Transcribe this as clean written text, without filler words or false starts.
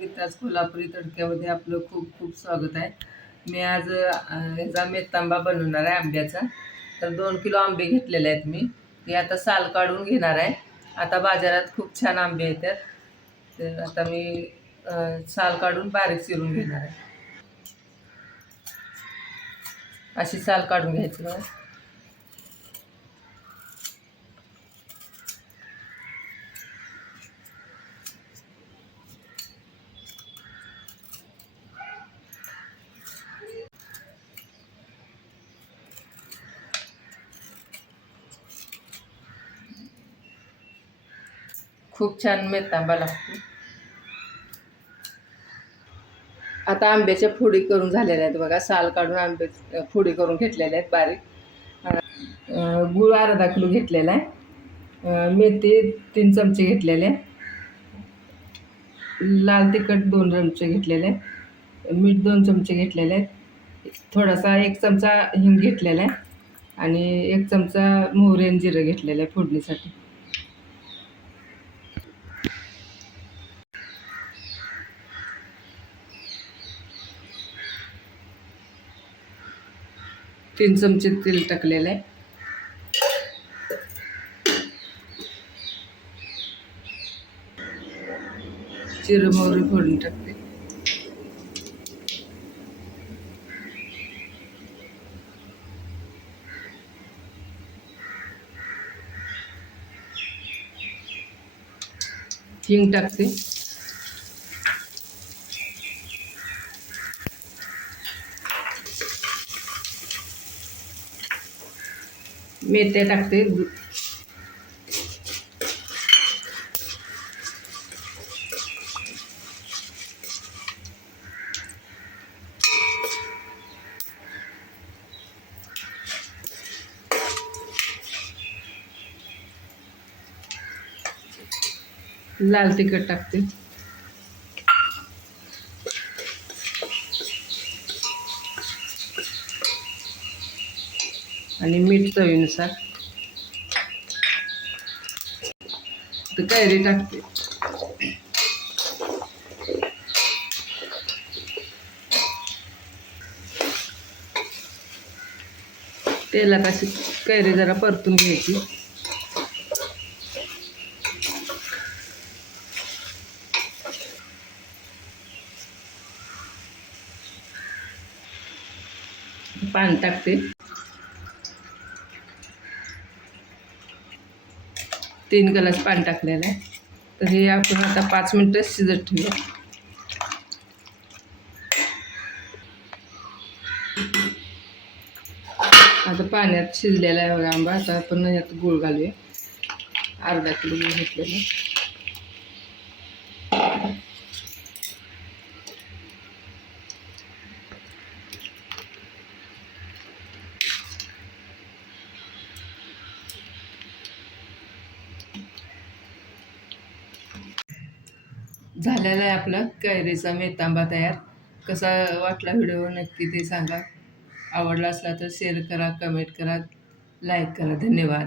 गीताज कोल्हापुरी तडक्यामध्ये आपलं खूप खूप स्वागत आहे. मी आज ह्याचा मेथांबा बनवणार आहे आंब्याचा. तर 2 किलो आंबे घेतलेले आहेत मी. ते आता साल काढून घेणार आहे. आता बाजारात खूप छान आंबे येतात. तर आता मी साल काढून बारीक चिरून घेणार आहे. अशी साल काढून घ्यायची बघा. खूप छान मेथांबा लागतो. आता आंब्याच्या फोडी करून झालेल्या आहेत बघा. साल काढून आंबे फोडी करून घेतलेल्या आहेत बारीक. गूळ अर्धा किलो घेतलेला आहे. मेथी 3 चमचे घेतलेले, लाल तिखट 2 चमचे घेतलेले, मीठ 2 चमचे घेतलेले आहेत, थोडासा 1 चमचा हिंग घेतलेला आहे आणि 1 चमचा मोहरी आणि जिरं घेतलेलं आहे फोडणीसाठी. तीन चमचे तेल टाकलेलं आहे. जिरं मोहरी फोडणी टाकते. हिंग टाकते. मेथ्या टाकते. लाल तिखट टाकते. आणि मीठ चवीनुसार. तर कैरी टाकते. तेलात अशी कैरी जरा परतून घ्यायची. पाणी टाकते. 3 ग्लास पाणी टाकलेलं आहे. तर हे आपण आता 5 मिनटं शिजत ठेवूया. आता पाण्यात शिजलेला आहे बघा आंबा. आता आपण यात गूळ घालूया. अर्धा किलो गूळ घेतलेला. झालेला आहे आपला कैरीचा मेथांबा तयार. कसा वाटला व्हिडिओ नक्की ते सांगा. आवडला असला तर शेअर करा, कमेंट करा, लाईक करा. धन्यवाद.